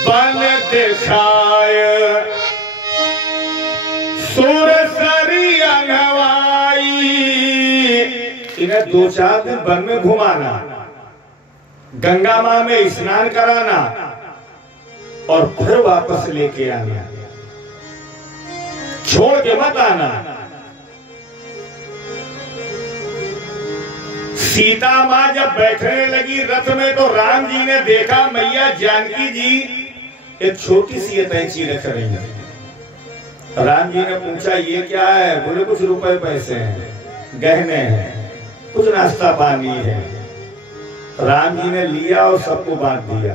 बन दिखाय सुरसरी अनवाई। इन्हें 2-4 दिन वन में घुमाना, गंगा मां में स्नान कराना और फिर वापस लेके आना, छोड़ के मत आना। सीता मां जब बैठने लगी रथ में तो राम जी ने देखा मैया जानकी जी एक छोटी सी अटैची रख रही है। राम जी ने पूछा ये क्या है? बोले कुछ रुपए पैसे हैं, गहने हैं, कुछ नाश्ता पानी है। राम जी ने लिया और सबको बांट दिया।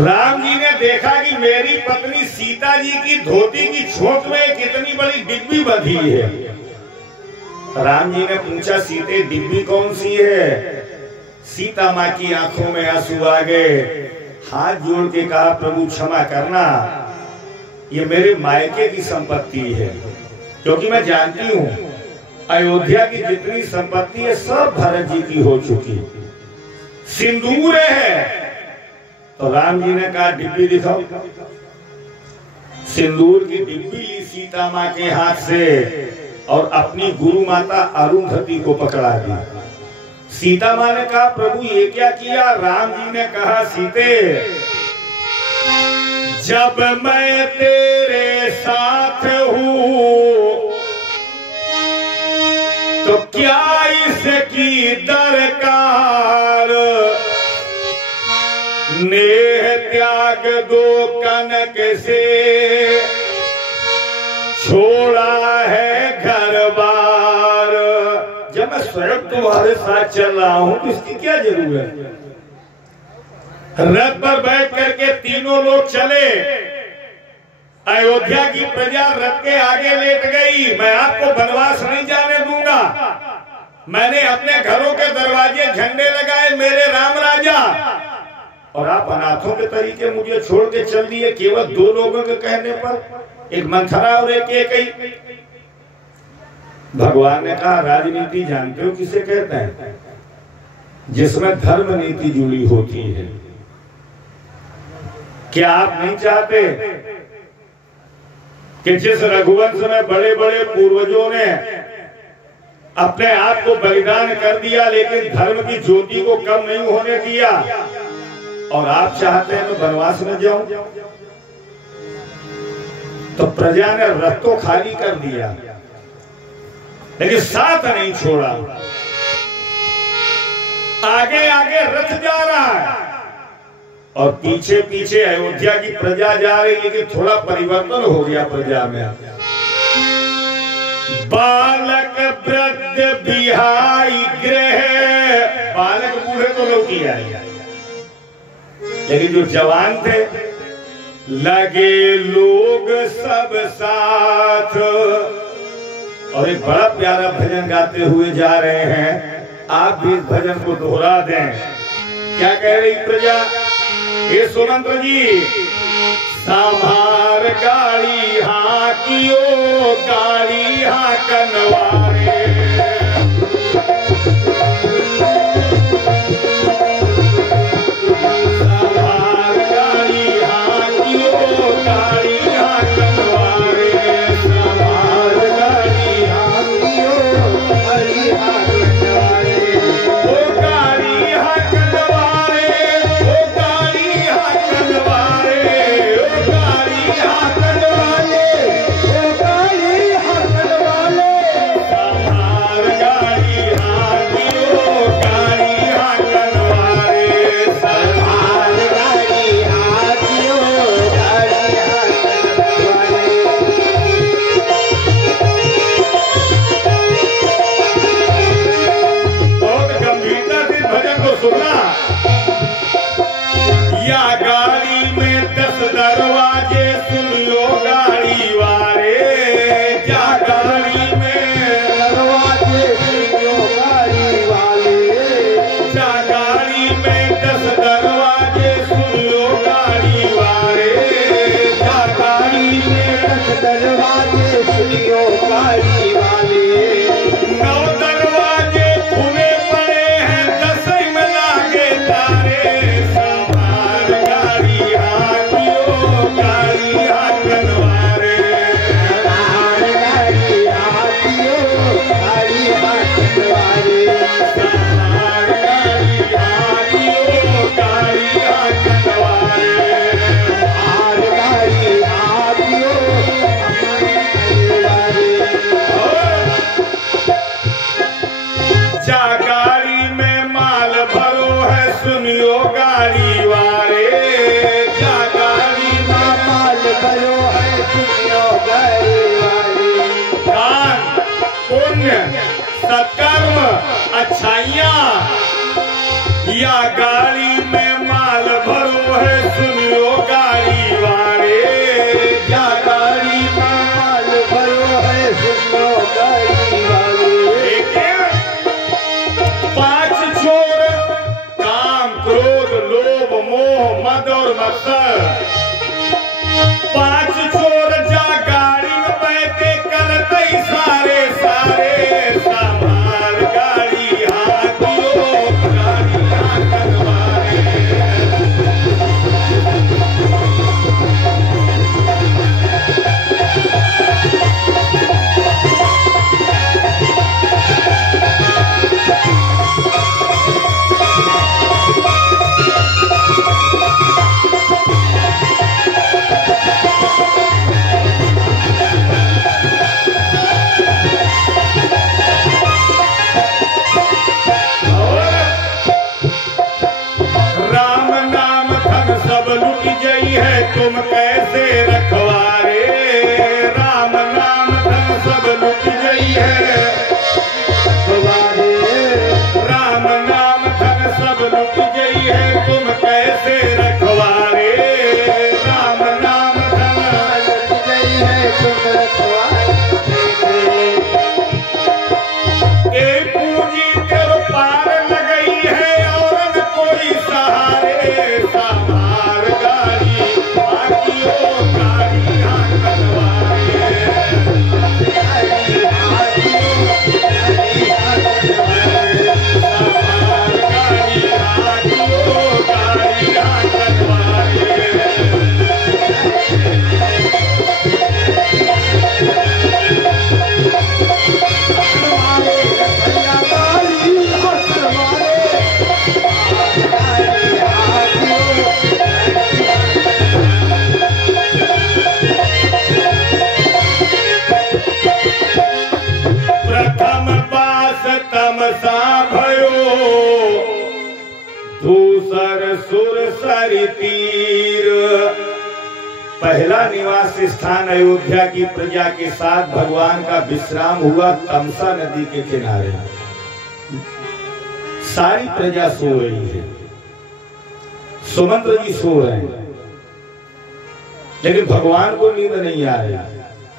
राम जी ने देखा कि मेरी पत्नी सीता जी की धोती की छोट में कितनी बड़ी डिब्बी बंधी है। राम जी ने पूछा सीते डिब्बी कौन सी है? सीता माँ की आंखों में आंसू आ गए, हाथ जोड़ के कहा प्रभु क्षमा करना, ये मेरे मायके की संपत्ति है, क्योंकि मैं जानती हूँ अयोध्या की जितनी संपत्ति है सब भरत जी की हो चुकी। सिंदूर है। तो राम जी ने कहा डिब्बी दिखाओ। सिंदूर की डिब्बी ली सीता माँ के हाथ से और अपनी गुरु माता अरुंधति को पकड़ा दी। सीता माँ ने कहा प्रभु ये क्या किया? राम जी ने कहा सीते जब मैं तेरे साथ हूँ तो क्या इसकी दरकार, नेह त्याग दो कनक से, छोड़ा है घर बार। जब मैं स्वयं तुम्हारे साथ चल रहा हूं तो इसकी क्या जरूरत है? रथ पर बैठ करके तीनों लोग चले। अयोध्या की प्रजा रथ के आगे लेट गई। मैं आपको वनवास नहीं जाने दूंगा। मैंने अपने घरों के दरवाजे झंडे लगाए मेरे राम राजा, और आप अनाथों के तरीके मुझे छोड़ के चल दिए केवल 2 लोगों के कहने पर, एक मंथरा और एक एकई। भगवान ने कहा राजनीति जानते हो किसे कहते हैं? जिसमें धर्म नीति जुड़ी होती है। क्या आप नहीं चाहते कि जिस रघुवंश में बड़े बड़े पूर्वजों ने अपने आप को बलिदान कर दिया लेकिन धर्म की ज्योति को कम नहीं होने दिया, और आप चाहते हैं मैं वनवास में जाऊं? तो प्रजा ने रथ तो खाली कर दिया लेकिन साथ नहीं छोड़ा। आगे आगे रथ जा रहा है और पीछे पीछे अयोध्या की प्रजा जा रही है, लेकिन थोड़ा परिवर्तन हो गया प्रजा में। बालक वृद्ध बिहाई गृह, बालक बूढ़े तो लोग ही आए, लेकिन जो जवान थे लगे लोग सब साथ, और एक बड़ा प्यारा भजन गाते हुए जा रहे हैं। आप भी इस भजन को दोहरा दें। क्या कह रही प्रजा? ये सुमंत्र जी संभार गाड़ी हाकियो, गाड़ी हाकनवारे, दरवाजे सुनियो गाड़ी वाले, जा गाड़ी में दरवाजे सुनियो गाड़ी वाले, जा गाड़ी में 10 दरवाजे सुनियो गाड़ी वाले, जा गाड़ी में 10 दरवाजे सुनियो गाड़ी वाले। 9 दरवाजे खुले पड़े हैं, 10 में लागे तारे, सुनियो गाड़ी वाले, जा गाड़ी में माल भरो है सुनियो गाड़ी वाले। दान पुण्य सत्कर्म अच्छाइयाँ या गाड़ी में माल भरो है सुनियो गाड़ी वाले, या गाड़ी में माल भरो है सुनियो गाड़ी वाले। लेकिन 5 छोर काम क्रोध लोभ मोह मद और मत्सर, 5 छोर जा गाड़ी में बैठे करते सारे सारे सामान गाड़ी हाथियों गाड़ी हाथवारे। तुम कैसे रखवारे, राम नाम धन सब लुट गई है तुम्हारे, राम नाम धन सब लुट गई है तुम कैसे रखवारे, राम नाम धन लुट गई है तुम रखवारे। एक पूंजी तेरे पार लगई है और न कोई सहारे, संभार गाड़ी तीर। पहला निवास स्थान अयोध्या की प्रजा के साथ भगवान का विश्राम हुआ तमसा नदी के किनारे। सारी प्रजा सो रही है, सुमंत्र जी सो रहे हैं, लेकिन भगवान को नींद नहीं आ रही।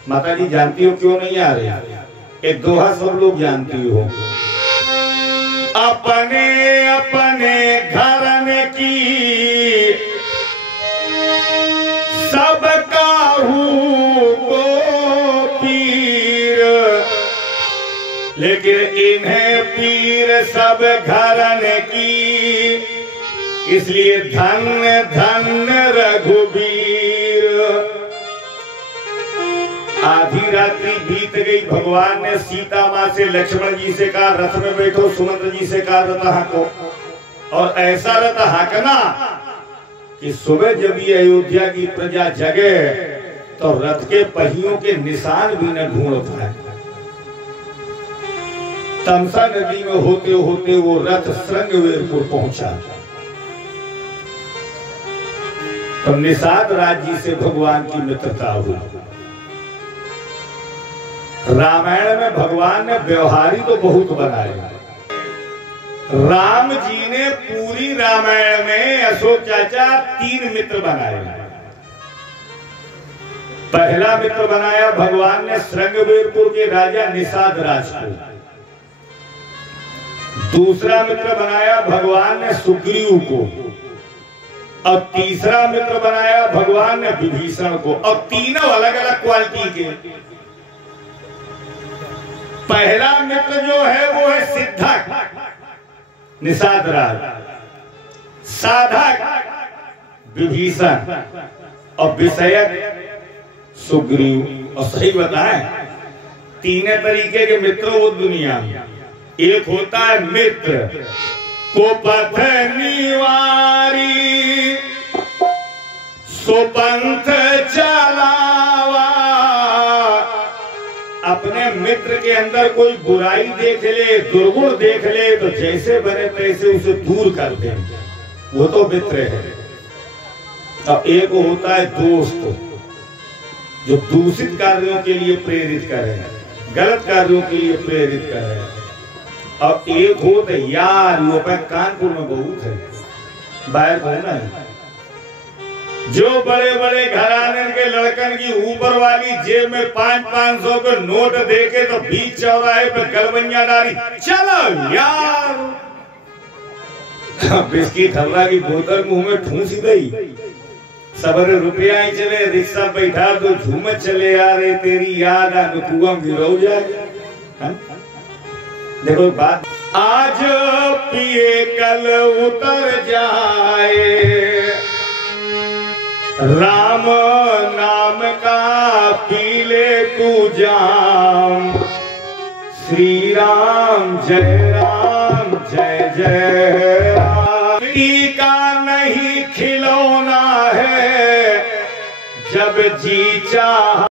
माता जी जानती हो क्यों नहीं आ रही? एक दोहा सब लोग जानती हो, अपने अपने घरन की सब काहू को पीर, लेकिन इन्हें पीर सब घरन की, इसलिए धन्य धन्य रघुबीर। आधी रात्रि बीत गई, भगवान ने सीता माँ से लक्ष्मण जी से कहा रथ में बैठो, सुमंत्र जी से कहा रथ हाँको, और ऐसा रथ हाँकना कि सुबह जब ये अयोध्या की प्रजा जगे तो रथ के पहियों के निशान भी न ढूंढ पाए। तमसा नदी में होते होते वो रथ श्रृंगवेरपुर पहुंचा। तो निषाद राज्य से भगवान की मित्रता हुई। रामायण में भगवान ने व्यवहारी तो बहुत बनाए। राम जी ने पूरी रामायण में अशोक चाचा 3 मित्र बनाए। पहला मित्र बनाया भगवान ने श्रृंगवेरपुर के राजा निषाद राज को। दूसरा मित्र बनाया भगवान ने सुग्रीव को, और तीसरा मित्र बनाया भगवान ने विभीषण को, और तीनों अलग अलग क्वालिटी के। पहला मित्र जो है वो है सिद्धक निषाद राज, साधक विभीषण, और विषयक सुग्रीव। और सही बताएं, 3 तरीके के मित्र वो दुनिया में। एक होता है मित्र को पथ निवारी, सुपंथ चलावा। अपने मित्र के अंदर कोई बुराई देख ले, दुर्गुण देख ले, तो जैसे बने तैसे उसे दूर कर दे। वो तो मित्र है। अब एक होता है दोस्त, जो दूषित कार्यों के लिए प्रेरित करे, गलत कार्यों के लिए प्रेरित करे। अब एक होता है यार, वो पे कानपुर में बहुत है, बाहर होना है, जो बड़े बड़े घराने के लड़कन की ऊपर वाली जेब में 500-500 के नोट देके तो बीच चौराहे पे गलबनिया डाली, चलो यार, बिस्किट हलवा की बोतल मुंह में ठूंस गई, सबर रुपया ही चले, रिक्शा बैठा तो झूमत चले यार, तेरी याद आ कुआं गिरो जाए। देखो बात, आज पिए कल उतर जाए, राम नाम का पी ले तू जाम, श्री राम जय जय राम। टीका नहीं खिलौना है, जब जी चाह